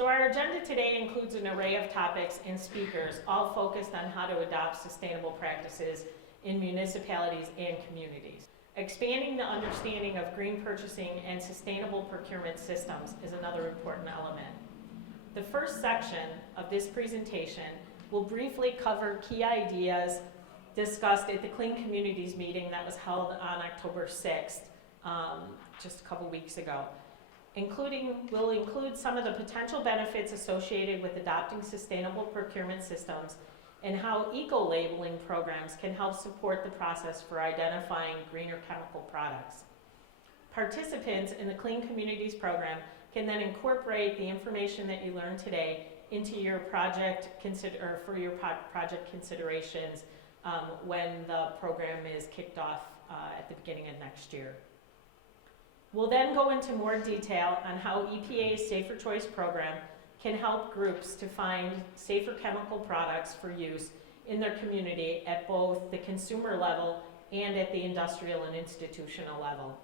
So our agenda today includes an array of topics and speakers, all focused on how to adopt sustainable practices in municipalities and communities. Expanding the understanding of green purchasing and sustainable procurement systems is another important element. The first section of this presentation will briefly cover key ideas discussed at the Clean Communities meeting that was held on October 6th, just a couple weeks ago. We'll include some of the potential benefits associated with adopting sustainable procurement systems and how eco-labeling programs can help support the process for identifying greener chemical products. Participants in the Clean Communities program can then incorporate the information that you learned today into your project project considerations when the program is kicked off at the beginning of next year. We'll then go into more detail on how EPA's Safer Choice program can help groups to find safer chemical products for use in their community at both the consumer level and at the industrial and institutional level.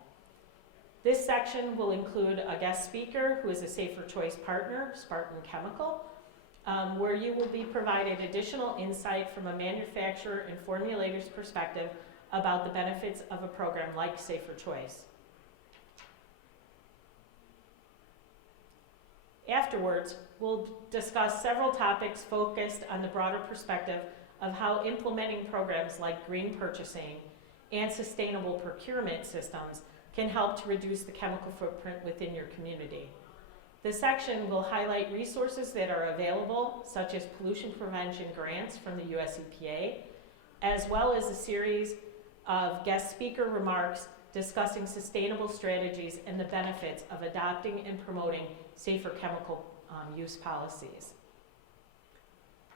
This section will include a guest speaker who is a Safer Choice partner, Spartan Chemical, where you will be provided additional insight from a manufacturer and formulator's perspective about the benefits of a program like Safer Choice. Afterwards, we'll discuss several topics focused on the broader perspective of how implementing programs like green purchasing and sustainable procurement systems can help to reduce the chemical footprint within your community. This section will highlight resources that are available, such as pollution prevention grants from the US EPA, as well as a series of guest speaker remarks discussing sustainable strategies and the benefits of adopting and promoting safer chemical use policies.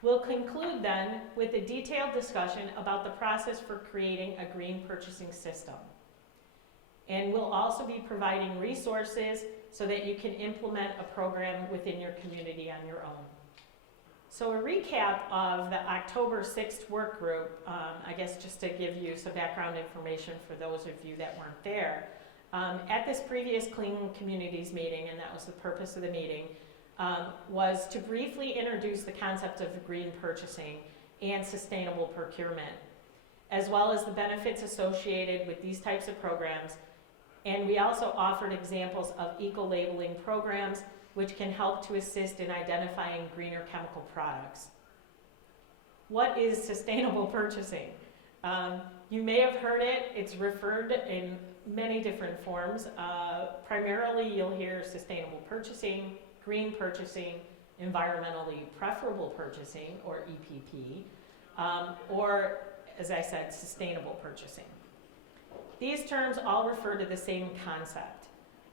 We'll conclude then with a detailed discussion about the process for creating a green purchasing system. And we'll also be providing resources so that you can implement a program within your community on your own. So a recap of the October 6th work group, I guess just to give you some background information for those of you that weren't there. At this previous Clean Communities meeting, and that was the purpose of the meeting, was to briefly introduce the concept of green purchasing and sustainable procurement, as well as the benefits associated with these types of programs. And we also offered examples of eco-labeling programs which can help to assist in identifying greener chemical products. What is sustainable purchasing? You may have heard it. It's referred in many different forms. Primarily, you'll hear sustainable purchasing, green purchasing, environmentally preferable purchasing, or EPP, or, as I said, sustainable purchasing. These terms all refer to the same concept.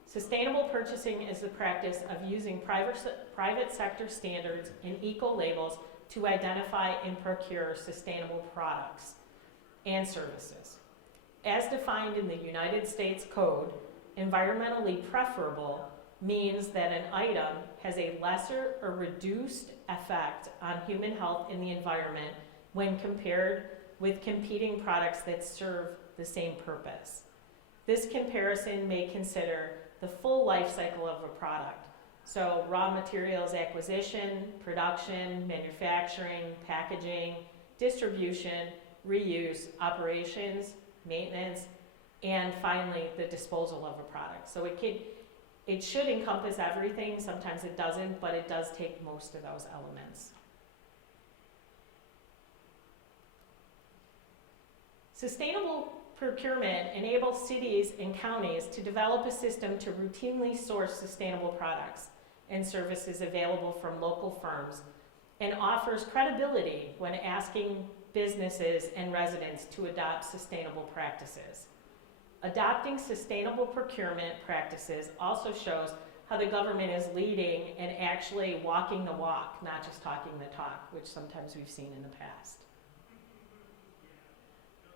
Sustainable purchasing is the practice of using private sector standards and eco-labels to identify and procure sustainable products and services. As defined in the United States Code, environmentally preferable means that an item has a lesser or reduced effect on human health and the environment when compared with competing products that serve the same purpose. This comparison may consider the full life cycle of a product. So raw materials acquisition, production, manufacturing, packaging, distribution, reuse, operations, maintenance, and finally the disposal of a product. So it should encompass everything. Sometimes it doesn't, but it does take most of those elements. Sustainable procurement enables cities and counties to develop a system to routinely source sustainable products and services available from local firms, and offers credibility when asking businesses and residents to adopt sustainable practices. Adopting sustainable procurement practices also shows how the government is leading and actually walking the walk, not just talking the talk, which sometimes we've seen in the past.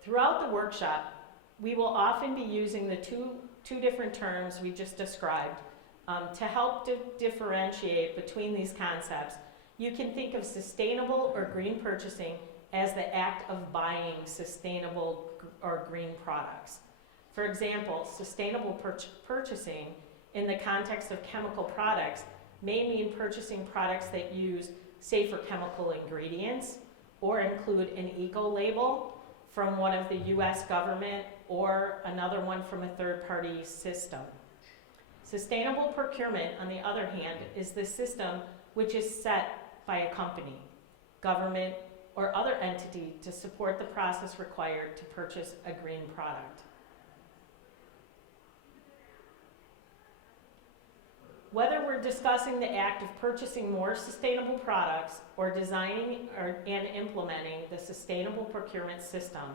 Throughout the workshop, we will often be using the two different terms we just described to help differentiate between these concepts. You can think of sustainable or green purchasing as the act of buying sustainable or green products. For example, sustainable purchasing in the context of chemical products may mean purchasing products that use safer chemical ingredients or include an eco-label from one of the US government or another one from a third-party system. Sustainable procurement, on the other hand, is the system which is set by a company, government, or other entity to support the process required to purchase a green product. Whether we're discussing the act of purchasing more sustainable products or designing and implementing the sustainable procurement system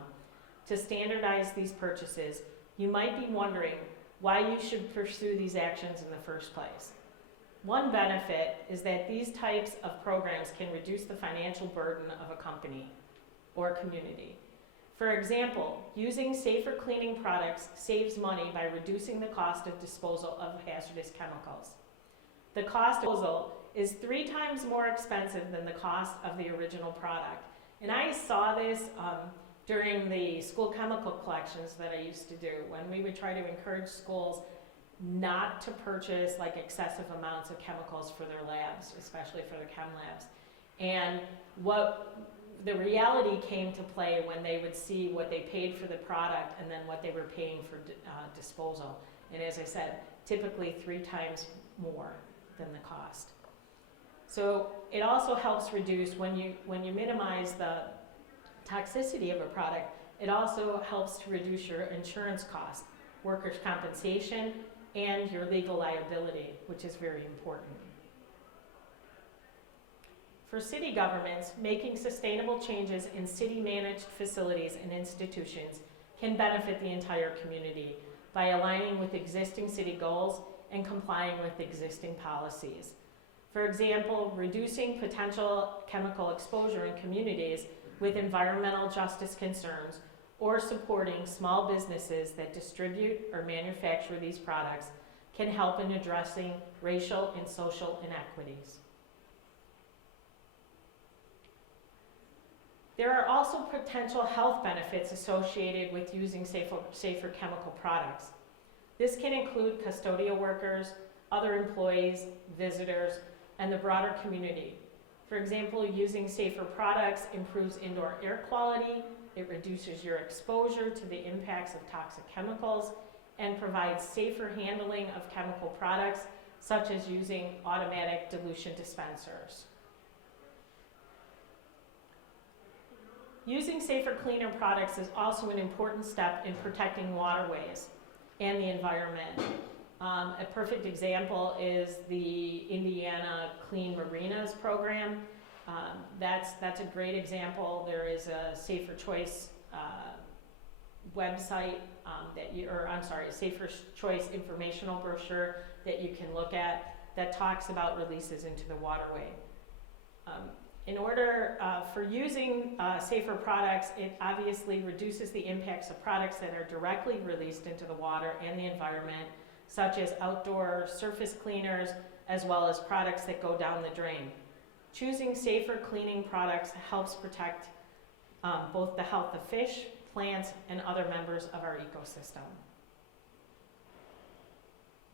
to standardize these purchases, you might be wondering why you should pursue these actions in the first place. One benefit is that these types of programs can reduce the financial burden of a company or community. For example, using safer cleaning products saves money by reducing the cost of disposal of hazardous chemicals. The cost of disposal is 3 times more expensive than the cost of the original product. And I saw this during the school chemical collections that I used to do, when we would try to encourage schools not to purchase like excessive amounts of chemicals for their labs, especially for the chem labs. And what the reality came to play when they would see what they paid for the product and then what they were paying for disposal. And as I said, typically 3 times more than the cost. So it also helps reduce, when you minimize the toxicity of a product, it also helps to reduce your insurance cost, workers' compensation, and your legal liability, which is very important. For city governments, making sustainable changes in city-managed facilities and institutions can benefit the entire community by aligning with existing city goals and complying with existing policies. For example, reducing potential chemical exposure in communities with environmental justice concerns, or supporting small businesses that distribute or manufacture these products can help in addressing racial and social inequities. There are also potential health benefits associated with using safer chemical products. This can include custodial workers, other employees, visitors, and the broader community. For example, using safer products improves indoor air quality, it reduces your exposure to the impacts of toxic chemicals, and provides safer handling of chemical products, such as using automatic dilution dispensers. Using safer, cleaner products is also an important step in protecting waterways and the environment. A perfect example is the Indiana Clean Marinas program. That's a great example. There is a Safer Choice website a Safer Choice informational brochure that you can look at that talks about releases into the waterway. In order for using safer products, it obviously reduces the impacts of products that are directly released into the water and the environment, such as outdoor surface cleaners, as well as products that go down the drain. Choosing safer cleaning products helps protect both the health of fish, plants, and other members of our ecosystem.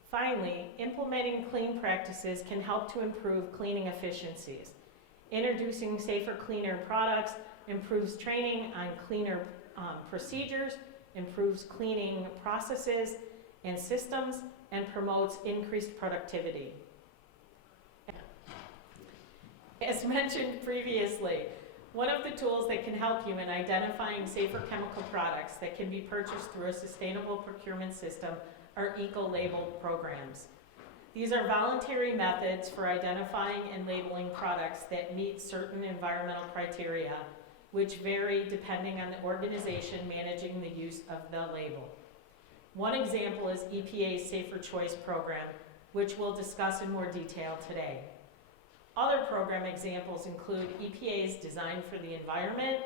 Finally, implementing clean practices can help to improve cleaning efficiencies. Introducing safer, cleaner products improves training on cleaner procedures, improves cleaning processes and systems, and promotes increased productivity. As mentioned previously, one of the tools that can help you in identifying safer chemical products that can be purchased through a sustainable procurement system are eco-label programs. These are voluntary methods for identifying and labeling products that meet certain environmental criteria, which vary depending on the organization managing the use of the label. One example is EPA's Safer Choice program, which we'll discuss in more detail today. Other program examples include EPA's Design for the Environment,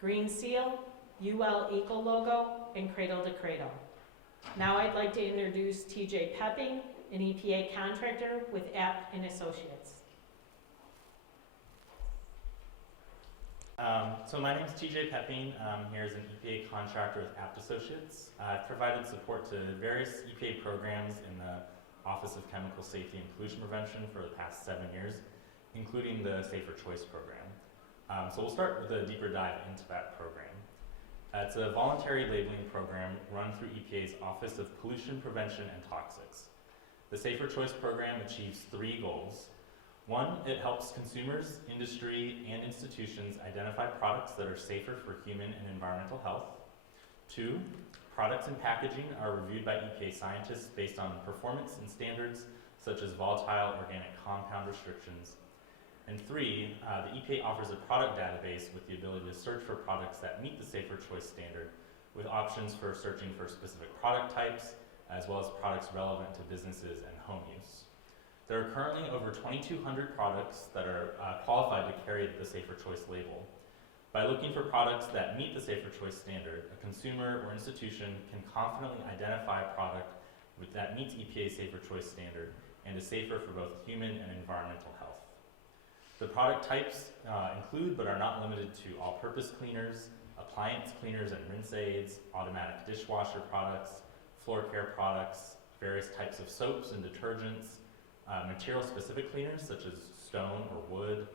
Green Seal, UL Eco Logo, and Cradle to Cradle. Now I'd like to introduce TJ Pepping, an EPA contractor with App and Associates. So my name is TJ Pepping. I'm here as an EPA contractor with Apt Associates. I've provided support to various EPA programs in the Office of Chemical Safety and Pollution Prevention for the past 7 years, including the Safer Choice program. So we'll start with a deeper dive into that program. It's a voluntary labeling program run through EPA's Office of Pollution Prevention and Toxics. The Safer Choice program achieves 3 goals. 1, it helps consumers, industry, and institutions identify products that are safer for human and environmental health. 2, products and packaging are reviewed by EPA scientists based on performance and standards such as volatile organic compound restrictions. And 3, the EPA offers a product database with the ability to search for products that meet the Safer Choice standard, with options for searching for specific product types, as well as products relevant to businesses and home use. There are currently over 2,200 products that are qualified to carry the Safer Choice label. By looking for products that meet the Safer Choice standard, a consumer or institution can confidently identify a product that meets EPA's Safer Choice standard and is safer for both human and environmental health. The product types include, but are not limited to, all-purpose cleaners, appliance cleaners and rinse aids, automatic dishwasher products, floor care products, various types of soaps and detergents, material-specific cleaners such as stone or wood,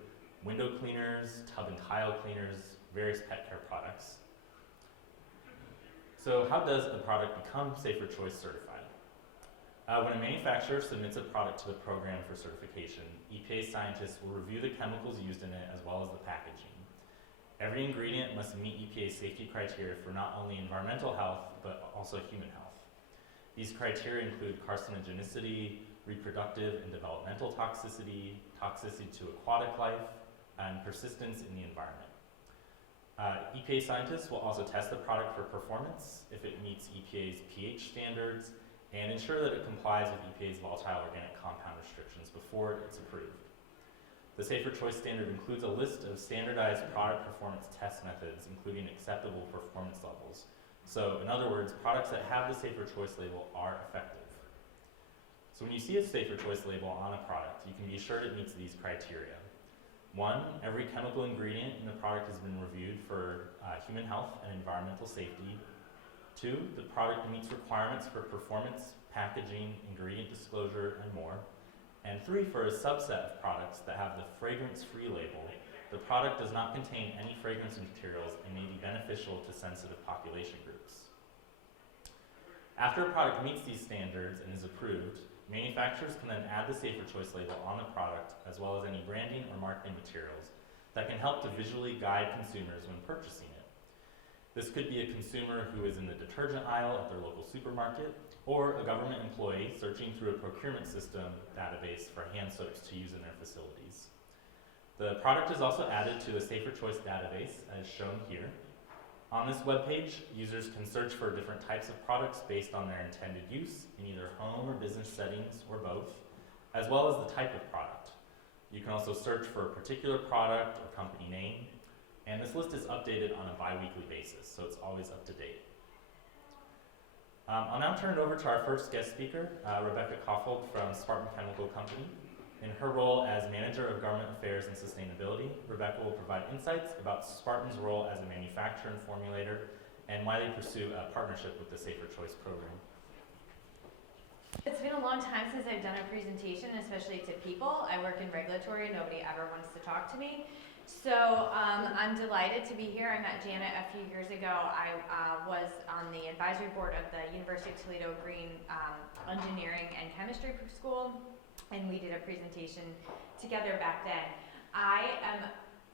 window cleaners, tub and tile cleaners, various pet care products. So how does a product become Safer Choice certified? When a manufacturer submits a product to the program for certification, EPA scientists will review the chemicals used in it as well as the packaging. Every ingredient must meet EPA's safety criteria for not only environmental health, but also human health. These criteria include carcinogenicity, reproductive and developmental toxicity, toxicity to aquatic life, and persistence in the environment. EPA scientists will also test the product for performance if it meets EPA's pH standards and ensure that it complies with EPA's volatile organic compound restrictions before it's approved. The Safer Choice standard includes a list of standardized product performance test methods, including acceptable performance levels. So in other words, products that have the Safer Choice label are effective. So when you see a Safer Choice label on a product, you can be sure it meets these criteria. 1, every chemical ingredient in the product has been reviewed for human health and environmental safety. 2, the product meets requirements for performance, packaging, ingredient disclosure, and more. And 3, for a subset of products that have the fragrance-free label, the product does not contain any fragrance materials and may be beneficial to sensitive population groups. After a product meets these standards and is approved, manufacturers can then add the Safer Choice label on the product, as well as any branding or marketing materials that can help to visually guide consumers when purchasing it. This could be a consumer who is in the detergent aisle at their local supermarket, or a government employee searching through a procurement system database for hand soaps to use in their facilities. The product is also added to a Safer Choice database, as shown here. On this webpage, users can search for different types of products based on their intended use in either home or business settings or both, as well as the type of product. You can also search for a particular product or company name, and this list is updated on a bi-weekly basis, so it's always up to date. I'll now turn it over to our first guest speaker, Rebecca Kaufold from Spartan Chemical Company. In her role as Manager of Government Affairs and Sustainability, Rebecca will provide insights about Spartan's role as a manufacturer and formulator and why they pursue a partnership with the Safer Choice program. It's been a long time since I've done a presentation, especially to people. I work in regulatory and nobody ever wants to talk to me. So I'm delighted to be here. I met Janet a few years ago. I was on the advisory board of the University of Toledo Green Engineering and Chemistry School, and we did a presentation together back then. I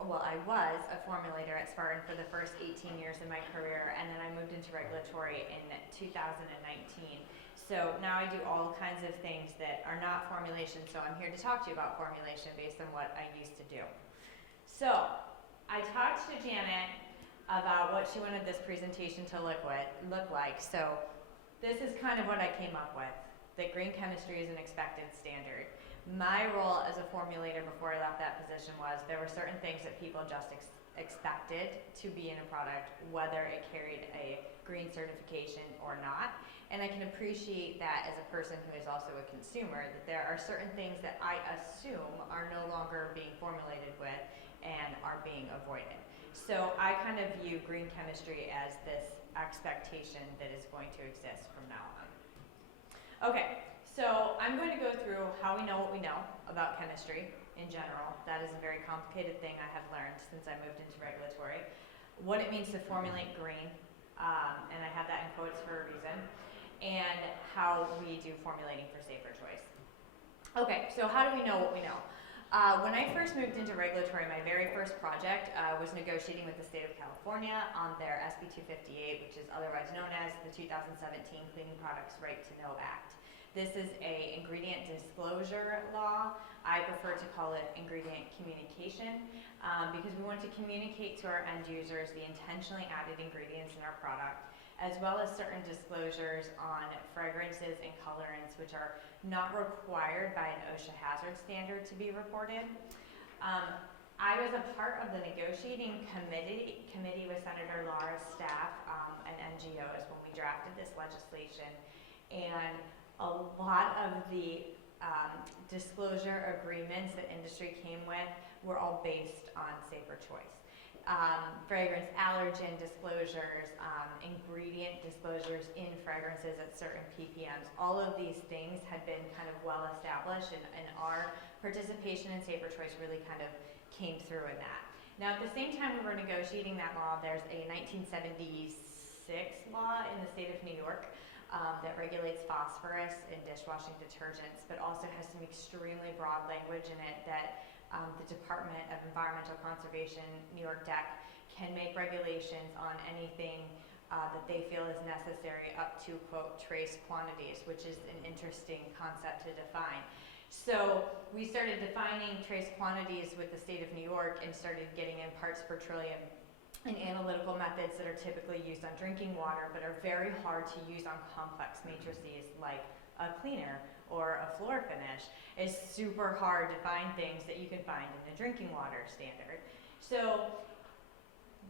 was a formulator at Spartan for the first 18 years of my career, and then I moved into regulatory in 2019. So now I do all kinds of things that are not formulation, so I'm here to talk to you about formulation based on what I used to do. So I talked to Janet about what she wanted this presentation to look like. So this is kind of what I came up with, that green chemistry is an expected standard. My role as a formulator before I left that position was there were certain things that people just expected to be in a product, whether it carried a green certification or not. And I can appreciate that as a person who is also a consumer, that there are certain things that I assume are no longer being formulated with and are being avoided. So I kind of view green chemistry as this expectation that is going to exist from now on. Okay, so I'm going to go through how we know what we know about chemistry in general. That is a very complicated thing I have learned since I moved into regulatory. What it means to formulate green, and I have that in quotes for a reason, and how we do formulating for safer choice. Okay, so how do we know what we know? When I first moved into regulatory, my very first project was negotiating with the state of California on their SB 258, which is otherwise known as the 2017 Cleaning Products Right to Know Act. This is a ingredient disclosure law. I prefer to call it ingredient communication because we want to communicate to our end users the intentionally added ingredients in our product, as well as certain disclosures on fragrances and colorants, which are not required by an OSHA hazard standard to be reported. I was a part of the negotiating committee with Senator Lara's staff and NGOs when we drafted this legislation, and a lot of the disclosure agreements that industry came with were all based on safer choice. Fragrance allergen disclosures, ingredient disclosures in fragrances at certain ppms. All of these things had been kind of well established, and our participation in safer choice really kind of came through in that. Now at the same time we were negotiating that law, there's a 1976 law in the state of New York that regulates phosphorus in dishwashing detergents, but also has some extremely broad language in it that the Department of Environmental Conservation, New York DEC, can make regulations on anything that they feel is necessary up to, quote, trace quantities, which is an interesting concept to define. So we started defining trace quantities with the state of New York and started getting in parts per trillion and analytical methods that are typically used on drinking water but are very hard to use on complex matrices like a cleaner or a floor finish. It's super hard to find things that you can find in a drinking water standard. So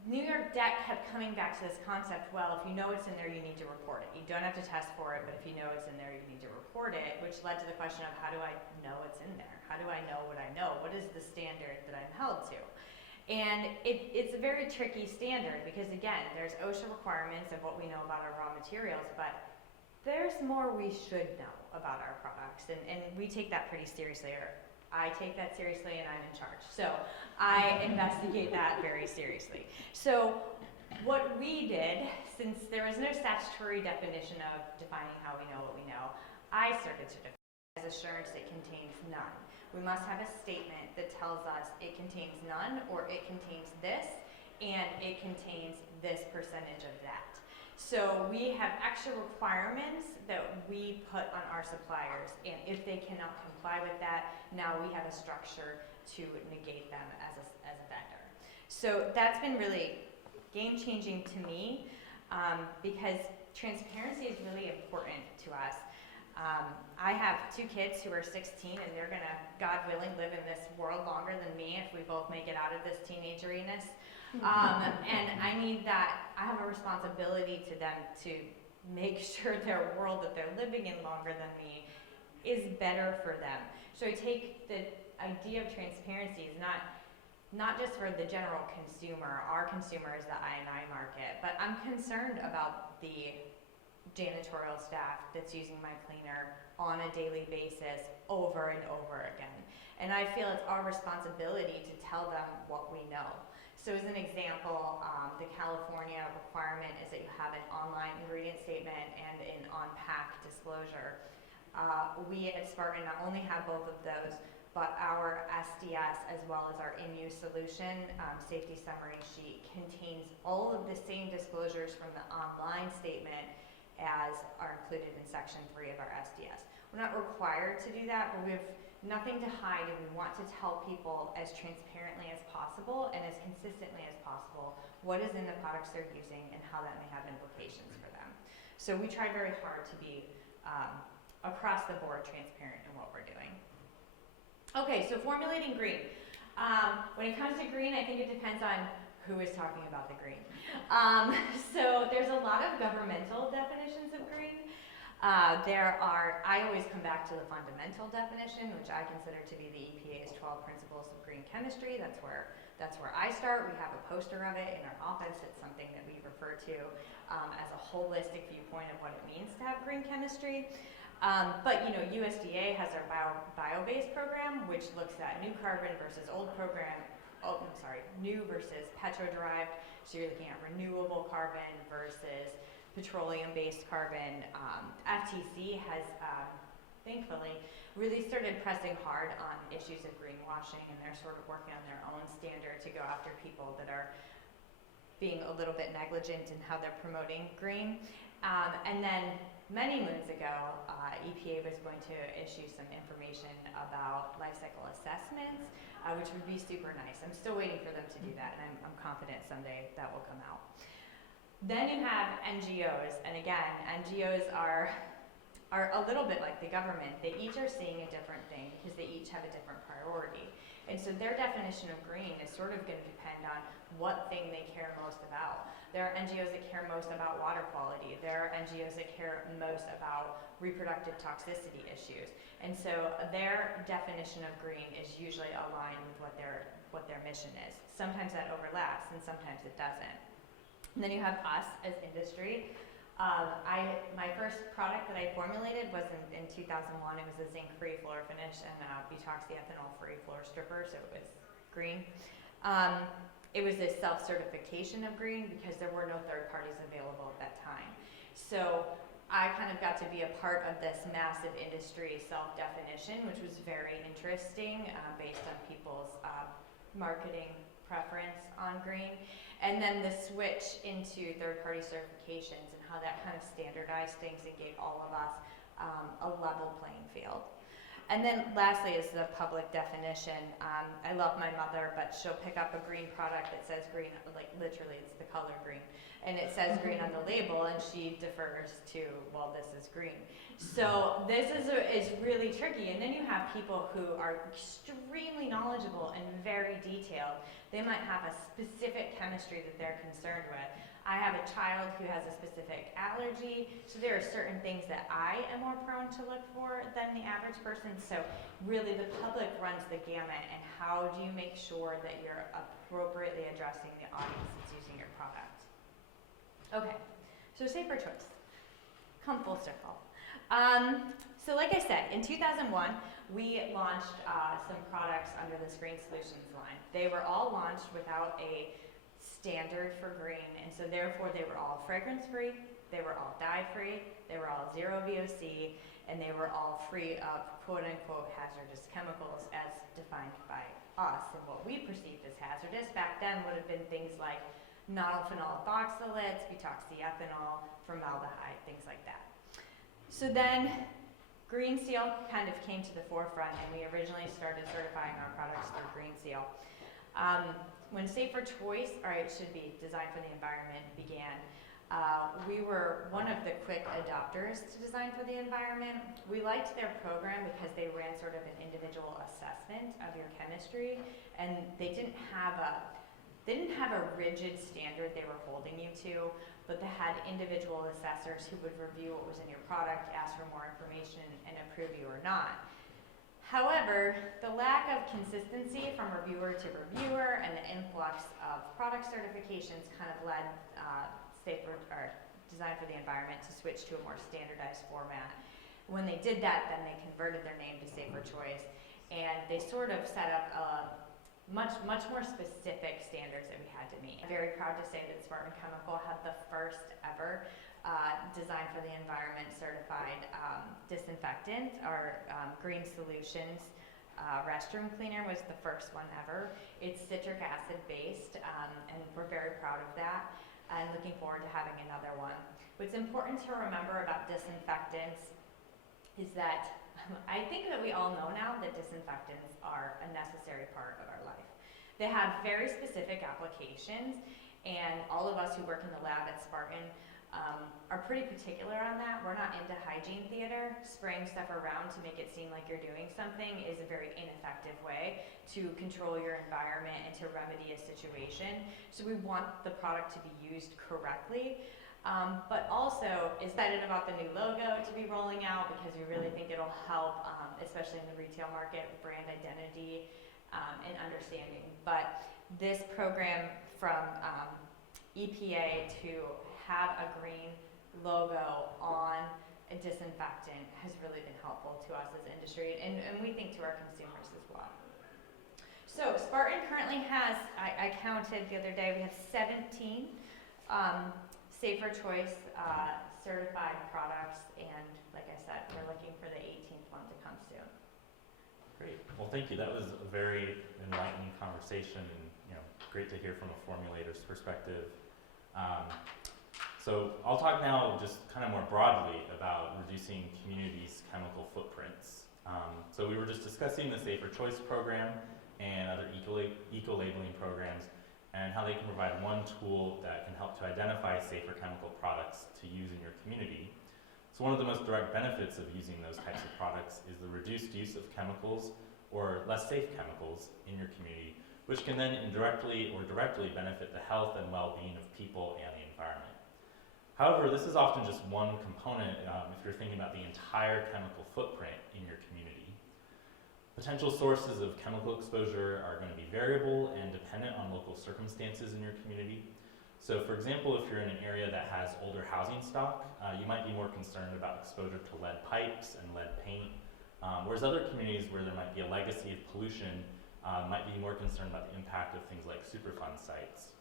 New York DEC kept coming back to this concept, well, if you know it's in there, you need to report it. You don't have to test for it, but if you know it's in there, you need to report it, which led to the question of how do I know it's in there? How do I know what I know? What is the standard that I'm held to? And it's a very tricky standard because, again, there's OSHA requirements of what we know about our raw materials, but there's more we should know about our products, and we take that pretty seriously, or I take that seriously and I'm in charge. So I investigate that very seriously. So what we did, since there was no statutory definition of defining how we know what we know, I started to define as assurance it contains none. We must have a statement that tells us it contains none, or it contains this, and it contains this percentage of that. So we have extra requirements that we put on our suppliers, and if they cannot comply with that, now we have a structure to negate them as a vendor. So that's been really game-changing to me because transparency is really important to us. I have 2 kids who are 16, and they're gonna, God willing, live in this world longer than me if we both make it out of this teenageriness. And I need that, I have a responsibility to them to make sure their world that they're living in longer than me is better for them. So I take the idea of transparency is not just for the general consumer. Our consumer is the I&I market, but I'm concerned about the janitorial staff that's using my cleaner on a daily basis over and over again. And I feel it's our responsibility to tell them what we know. So as an example, the California requirement is that you have an online ingredient statement and an on-pack disclosure. We at Spartan not only have both of those, but our SDS as well as our in-use solution safety summary sheet contains all of the same disclosures from the online statement as are included in section 3 of our SDS. We're not required to do that, but we have nothing to hide, and we want to tell people as transparently as possible and as consistently as possible what is in the products they're using and how that may have implications for them. So we try very hard to be across the board transparent in what we're doing. Okay, so formulating green. When it comes to green, I think it depends on who is talking about the green. So there's a lot of governmental definitions of green. I always come back to the fundamental definition, which I consider to be the EPA's 12 Principles of Green Chemistry. That's where I start. We have a poster of it in our office. It's something that we refer to as a holistic viewpoint of what it means to have green chemistry. But USDA has their bio-based program, which looks at new carbon versus new versus petro-derived. So you're looking at renewable carbon versus petroleum-based carbon. FTC has, thankfully, really started pressing hard on issues of greenwashing, and they're sort of working on their own standard to go after people that are being a little bit negligent in how they're promoting green. And then many moons ago, EPA was going to issue some information about life cycle assessments, which would be super nice. I'm still waiting for them to do that, and I'm confident someday that will come out. Then you have NGOs, and again, NGOs are a little bit like the government. They each are seeing a different thing because they each have a different priority. And so their definition of green is sort of going to depend on what thing they care most about. There are NGOs that care most about water quality. There are NGOs that care most about reproductive toxicity issues. And so their definition of green is usually aligned with what their mission is. Sometimes that overlaps and sometimes it doesn't. And then you have us as industry. My first product that I formulated was in 2001. It was a zinc-free floor finish and butoxyethanol-free floor stripper, so it was green. It was a self-certification of green because there were no third parties available at that time. So I kind of got to be a part of this massive industry self-definition, which was very interesting based on people's marketing preference on green. And then the switch into third-party certifications and how that kind of standardized things and gave all of us a level playing field. And then lastly is the public definition. I love my mother, but she'll pick up a green product that says green, like literally it's the color green. And it says green on the label, and she defers to, well, this is green. So this is really tricky. And then you have people who are extremely knowledgeable and very detailed. They might have a specific chemistry that they're concerned with. I have a child who has a specific allergy, so there are certain things that I am more prone to look for than the average person. So really the public runs the gamut, and how do you make sure that you're appropriately addressing the audience that's using your product? Okay, so safer choice. Come full circle. So like I said, in 2001, we launched some products under this Green Solutions line. They were all launched without a standard for green, and so therefore they were all fragrance-free, they were all dye-free, they were all zero VOC, and they were all free of quote-unquote hazardous chemicals as defined by us. And what we perceived as hazardous back then would have been things like nonylphenol ethoxylates, butoxyethanol, formaldehyde, things like that. So then Green Seal kind of came to the forefront, and we originally started certifying our products through Green Seal. When Safer Choice, or it should be Design for the Environment, began, we were one of the quick adopters to Design for the Environment. We liked their program because they ran sort of an individual assessment of your chemistry, and they didn't have a rigid standard they were holding you to, but they had individual assessors who would review what was in your product, ask for more information, and approve you or not. However, the lack of consistency from reviewer to reviewer and the influx of product certifications kind of led Design for the Environment to switch to a more standardized format. When they did that, then they converted their name to Safer Choice, and they sort of set up much more specific standards that we had to meet. I'm very proud to say that Spartan Chemical had the first ever Design for the Environment certified disinfectant. Our Green Solutions restroom cleaner was the first one ever. It's citric acid based, and we're very proud of that, and looking forward to having another one. What's important to remember about disinfectants is that I think that we all know now that disinfectants are a necessary part of our life. They have very specific applications, and all of us who work in the lab at Spartan are pretty particular on that. We're not into hygiene theater. Spraying stuff around to make it seem like you're doing something is a very ineffective way to control your environment and to remedy a situation. So we want the product to be used correctly. But also excited about the new logo to be rolling out because we really think it'll help, especially in the retail market, with brand identity and understanding. But this program from EPA to have a green logo on a disinfectant has really been helpful to us as industry, and we think to our consumers as well. So Spartan currently has, I counted the other day, we have 17 Safer Choice certified products, and like I said, we're looking for the 18th one to come soon. Great. Well, thank you. That was a very enlightening conversation, and great to hear from a formulator's perspective. So I'll talk now just kind of more broadly about reducing communities' chemical footprints. So we were just discussing the Safer Choice program and other eco-labeling programs, and how they can provide one tool that can help to identify safer chemical products to use in your community. So one of the most direct benefits of using those types of products is the reduced use of chemicals or less safe chemicals in your community, which can then indirectly or directly benefit the health and well-being of people and the environment. However, this is often just one component if you're thinking about the entire chemical footprint in your community. Potential sources of chemical exposure are going to be variable and dependent on local circumstances in your community. So for example, if you're in an area that has older housing stock, you might be more concerned about exposure to lead pipes and lead paint, whereas other communities where there might be a legacy of pollution might be more concerned about the impact of things like Superfund sites.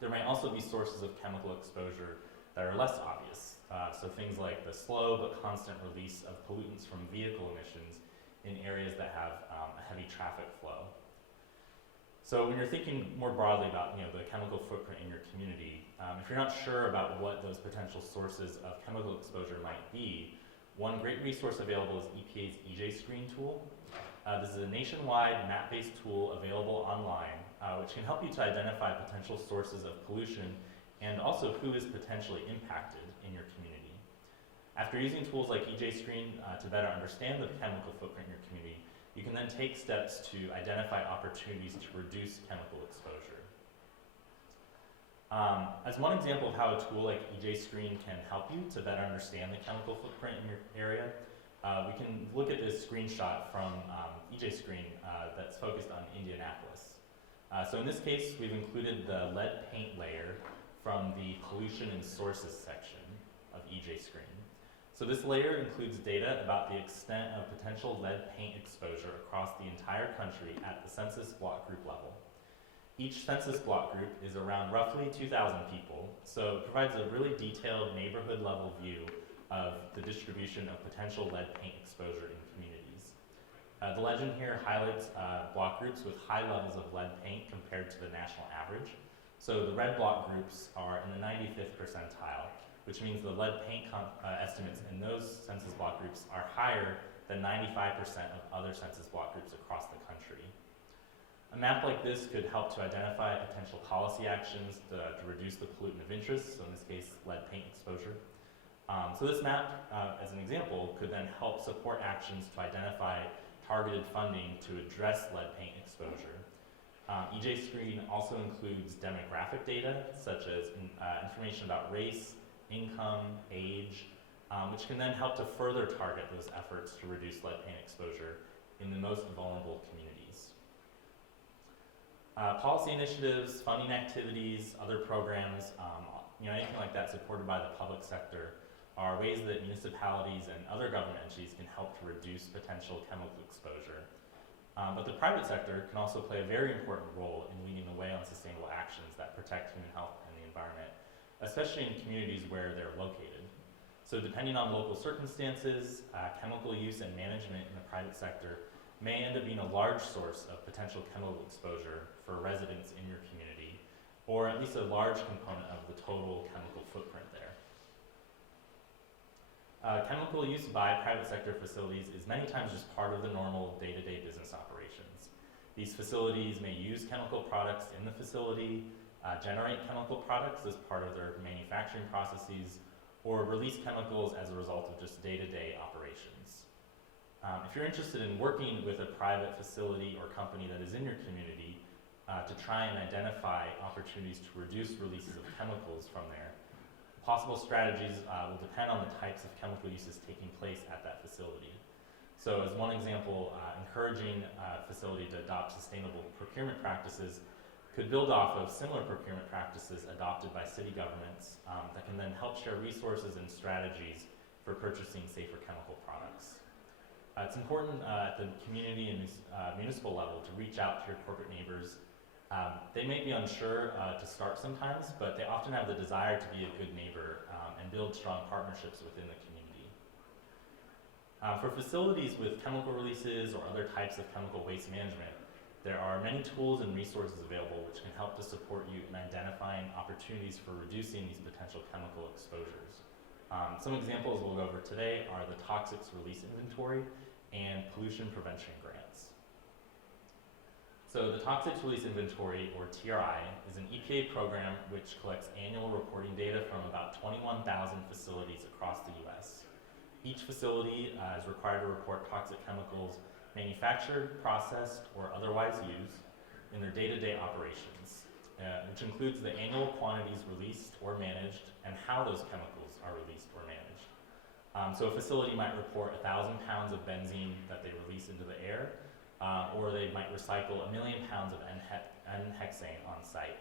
There may also be sources of chemical exposure that are less obvious, so things like the slow but constant release of pollutants from vehicle emissions in areas that have a heavy traffic flow. So when you're thinking more broadly about the chemical footprint in your community, if you're not sure about what those potential sources of chemical exposure might be, one great resource available is EPA's EJ Screen tool. This is a nationwide map-based tool available online, which can help you to identify potential sources of pollution and also who is potentially impacted in your community. After using tools like EJ Screen to better understand the chemical footprint in your community, you can then take steps to identify opportunities to reduce chemical exposure. As one example of how a tool like EJ Screen can help you to better understand the chemical footprint in your area, we can look at this screenshot from EJ Screen that's focused on Indianapolis. So in this case, we've included the lead paint layer from the pollution and sources section of EJ Screen. So this layer includes data about the extent of potential lead paint exposure across the entire country at the census block group level. Each census block group is around roughly 2,000 people, so it provides a really detailed neighborhood level view of the distribution of potential lead paint exposure in communities. The legend here highlights block groups with high levels of lead paint compared to the national average. So the red block groups are in the 95th percentile, which means the lead paint estimates in those census block groups are higher than 95% of other census block groups across the country. A map like this could help to identify potential policy actions to reduce the pollutant of interest, so in this case, lead paint exposure. So this map, as an example, could then help support actions to identify targeted funding to address lead paint exposure. EJ Screen also includes demographic data, such as information about race, income, age, which can then help to further target those efforts to reduce lead paint exposure in the most vulnerable communities. Policy initiatives, funding activities, other programs, anything like that supported by the public sector are ways that municipalities and other government entities can help to reduce potential chemical exposure. But the private sector can also play a very important role in leading the way on sustainable actions that protect human health and the environment, especially in communities where they're located. So depending on local circumstances, chemical use and management in the private sector may end up being a large source of potential chemical exposure for residents in your community, or at least a large component of the total chemical footprint there. Chemical use by private sector facilities is many times just part of the normal day-to-day business operations. These facilities may use chemical products in the facility, generate chemical products as part of their manufacturing processes, or release chemicals as a result of just day-to-day operations. If you're interested in working with a private facility or company that is in your community to try and identify opportunities to reduce releases of chemicals from there, possible strategies will depend on the types of chemical uses taking place at that facility. So as one example, encouraging a facility to adopt sustainable procurement practices could build off of similar procurement practices adopted by city governments that can then help share resources and strategies for purchasing safer chemical products. It's important at the community and municipal level to reach out to your corporate neighbors. They may be unsure to start sometimes, but they often have the desire to be a good neighbor and build strong partnerships within the community. For facilities with chemical releases or other types of chemical waste management, there are many tools and resources available which can help to support you in identifying opportunities for reducing these potential chemical exposures. Some examples we'll go over today are the Toxics Release Inventory and Pollution Prevention Grants. So the Toxics Release Inventory, or TRI, is an EPA program which collects annual reporting data from about 21,000 facilities across the U.S. Each facility is required to report toxic chemicals manufactured, processed, or otherwise used in their day-to-day operations, which includes the annual quantities released or managed and how those chemicals are released or managed. So a facility might report 1,000 pounds of benzene that they release into the air, or they might recycle 1 million pounds of N-hexane on site.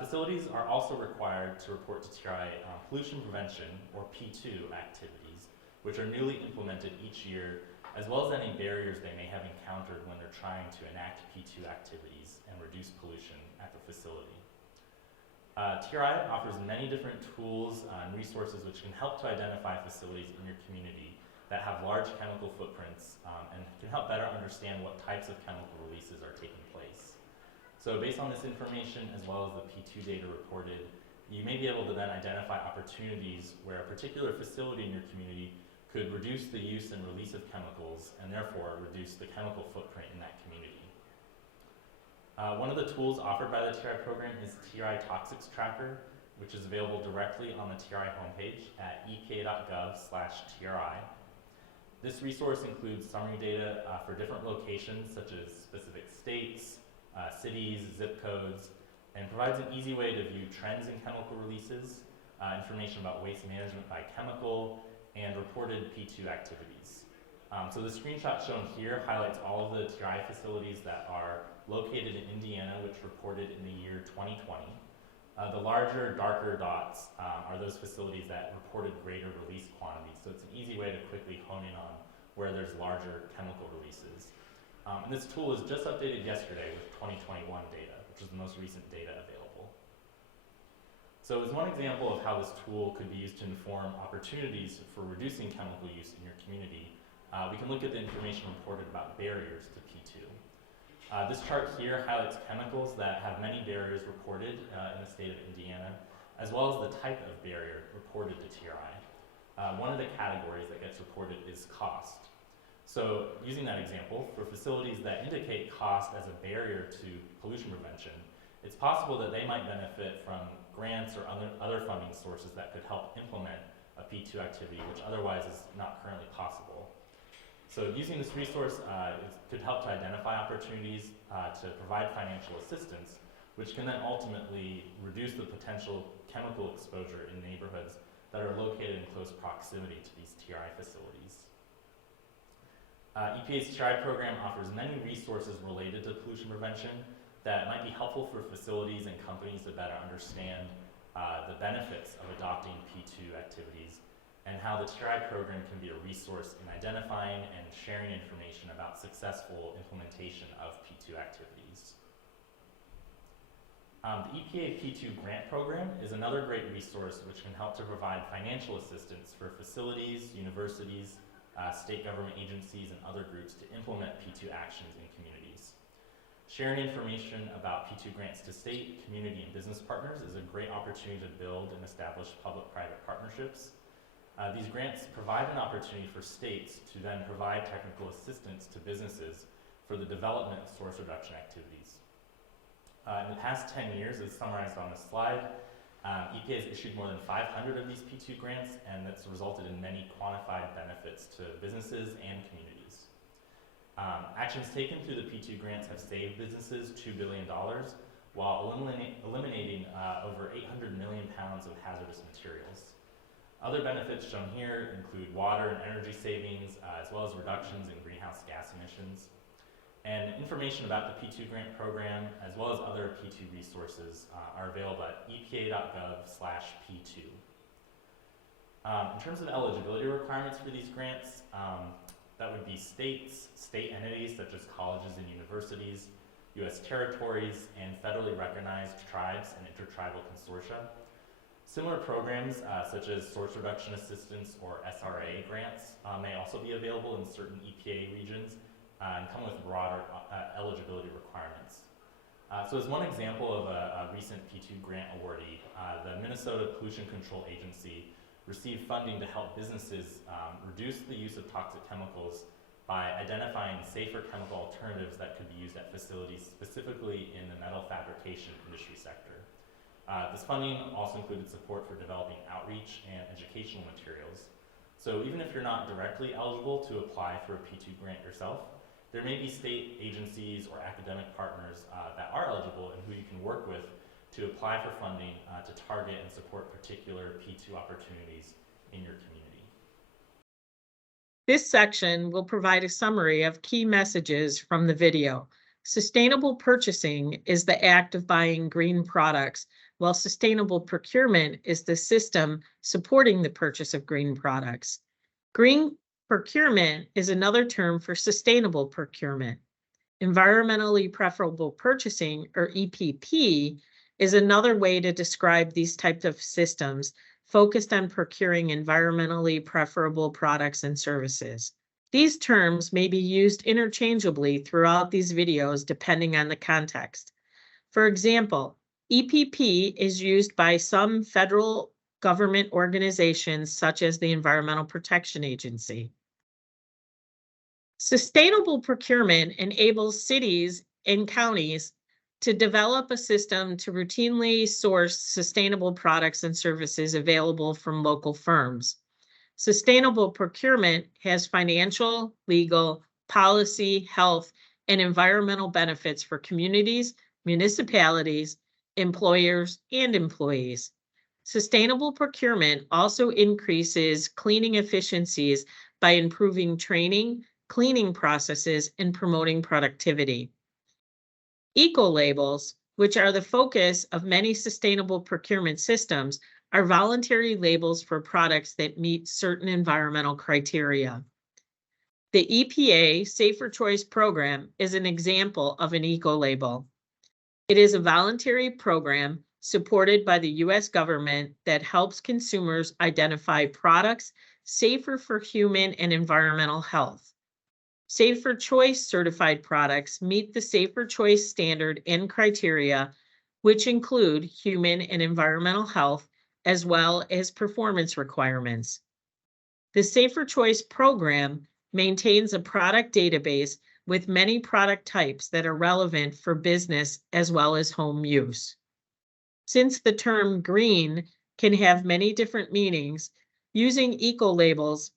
Facilities are also required to report to TRI pollution prevention, or P2 activities, which are newly implemented each year, as well as any barriers they may have encountered when they're trying to enact P2 activities and reduce pollution at the facility. TRI offers many different tools and resources which can help to identify facilities in your community that have large chemical footprints and can help better understand what types of chemical releases are taking place. So based on this information, as well as the P2 data reported, you may be able to then identify opportunities where a particular facility in your community could reduce the use and release of chemicals and therefore reduce the chemical footprint in that community. One of the tools offered by the TRI program is TRI Toxics Tracker, which is available directly on the TRI homepage at epa.gov/TRI. This resource includes summary data for different locations such as specific states, cities, zip codes, and provides an easy way to view trends in chemical releases, information about waste management by chemical, and reported P2 activities. So the screenshot shown here highlights all of the TRI facilities that are located in Indiana, which reported in the year 2020. The larger, darker dots are those facilities that reported greater release quantities. So it's an easy way to quickly hone in on where there's larger chemical releases. And this tool was just updated yesterday with 2021 data, which is the most recent data available. So as one example of how this tool could be used to inform opportunities for reducing chemical use in your community, we can look at the information reported about barriers to P2. This chart here highlights chemicals that have many barriers reported in the state of Indiana, as well as the type of barrier reported to TRI. One of the categories that gets reported is cost. So using that example, for facilities that indicate cost as a barrier to pollution prevention, it's possible that they might benefit from grants or other funding sources that could help implement a P2 activity, which otherwise is not currently possible. So using this resource could help to identify opportunities to provide financial assistance, which can then ultimately reduce the potential chemical exposure in neighborhoods that are located in close proximity to these TRI facilities. EPA's TRI program offers many resources related to pollution prevention that might be helpful for facilities and companies to better understand the benefits of adopting P2 activities and how the TRI program can be a resource in identifying and sharing information about successful implementation of P2 activities. The EPA P2 grant program is another great resource which can help to provide financial assistance for facilities, universities, state government agencies, and other groups to implement P2 actions in communities. Sharing information about P2 grants to state, community, and business partners is a great opportunity to build and establish public-private partnerships. These grants provide an opportunity for states to then provide technical assistance to businesses for the development of source reduction activities. In the past 10 years, as summarized on this slide, EPA has issued more than 500 of these P2 grants, and that's resulted in many quantified benefits to businesses and communities. Actions taken through the P2 grants have saved businesses $2 billion, while eliminating over 800 million pounds of hazardous materials. Other benefits shown here include water and energy savings, as well as reductions in greenhouse gas emissions. And information about the P2 grant program, as well as other P2 resources, are available at epa.gov/P2. In terms of eligibility requirements for these grants, that would be states, state entities such as colleges and universities, U.S. territories, and federally recognized tribes and intertribal consortia. Similar programs such as Source Reduction Assistance or SRA grants may also be available in certain EPA regions and come with broader eligibility requirements. So as one example of a recent P2 grant awardee, the Minnesota Pollution Control Agency received funding to help businesses reduce the use of toxic chemicals by identifying safer chemical alternatives that could be used at facilities, specifically in the metal fabrication industry sector. This funding also included support for developing outreach and educational materials. So even if you're not directly eligible to apply for a P2 grant yourself, there may be state agencies or academic partners that are eligible and who you can work with to apply for funding to target and support particular P2 opportunities in your community. This section will provide a summary of key messages from the video. Sustainable purchasing is the act of buying green products, while sustainable procurement is the system supporting the purchase of green products. Green procurement is another term for sustainable procurement. Environmentally preferable purchasing, or EPP, is another way to describe these types of systems focused on procuring environmentally preferable products and services. These terms may be used interchangeably throughout these videos depending on the context. For example, EPP is used by some federal government organizations such as the Environmental Protection Agency. Sustainable procurement enables cities and counties to develop a system to routinely source sustainable products and services available from local firms. Sustainable procurement has financial, legal, policy, health, and environmental benefits for communities, municipalities, employers, and employees. Sustainable procurement also increases cleaning efficiencies by improving training, cleaning processes, and promoting productivity. Eco-labels, which are the focus of many sustainable procurement systems, are voluntary labels for products that meet certain environmental criteria. The EPA Safer Choice Program is an example of an eco-label. It is a voluntary program supported by the U.S. government that helps consumers identify products safer for human and environmental health. Safer Choice certified products meet the Safer Choice standard and criteria, which include human and environmental health, as well as performance requirements. The Safer Choice program maintains a product database with many product types that are relevant for business as well as home use. Since the term green can have many different meanings, using eco-labels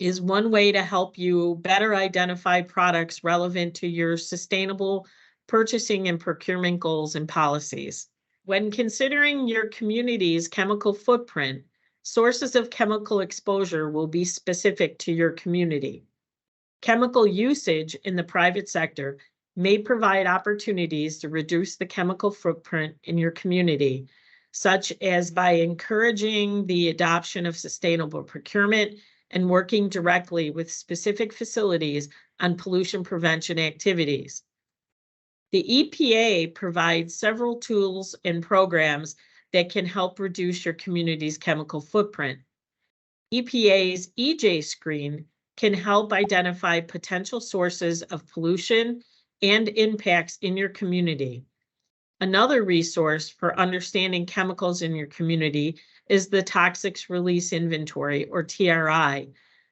is one way to help you better identify products relevant to your sustainable purchasing and procurement goals and policies. When considering your community's chemical footprint, sources of chemical exposure will be specific to your community. Chemical usage in the private sector may provide opportunities to reduce the chemical footprint in your community, such as by encouraging the adoption of sustainable procurement and working directly with specific facilities on pollution prevention activities. The EPA provides several tools and programs that can help reduce your community's chemical footprint. EPA's EJ Screen can help identify potential sources of pollution and impacts in your community. Another resource for understanding chemicals in your community is the Toxics Release Inventory, or TRI,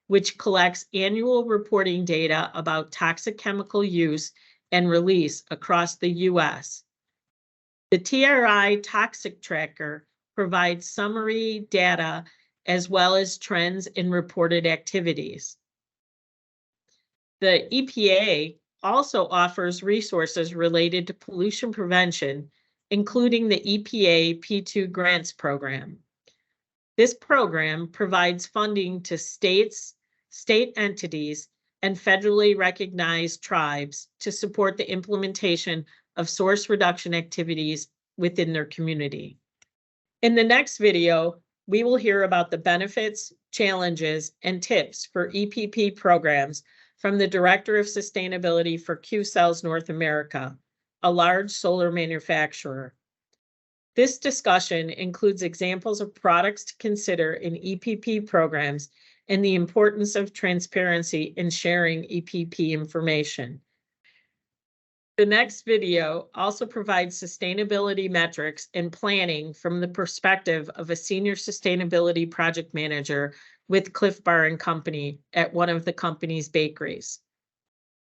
which collects annual reporting data about toxic chemical use and release across the U.S. The TRI Toxic Tracker provides summary data as well as trends in reported activities. The EPA also offers resources related to pollution prevention, including the EPA P2 Grants Program. This program provides funding to states, state entities, and federally recognized tribes to support the implementation of source reduction activities within their community. In the next video, we will hear about the benefits, challenges, and tips for EPP programs from the Director of Sustainability for Q-Cells North America, a large solar manufacturer. This discussion includes examples of products to consider in EPP programs and the importance of transparency in sharing EPP information. The next video also provides sustainability metrics and planning from the perspective of a senior sustainability project manager with Cliff Bar and Company at one of the company's bakeries.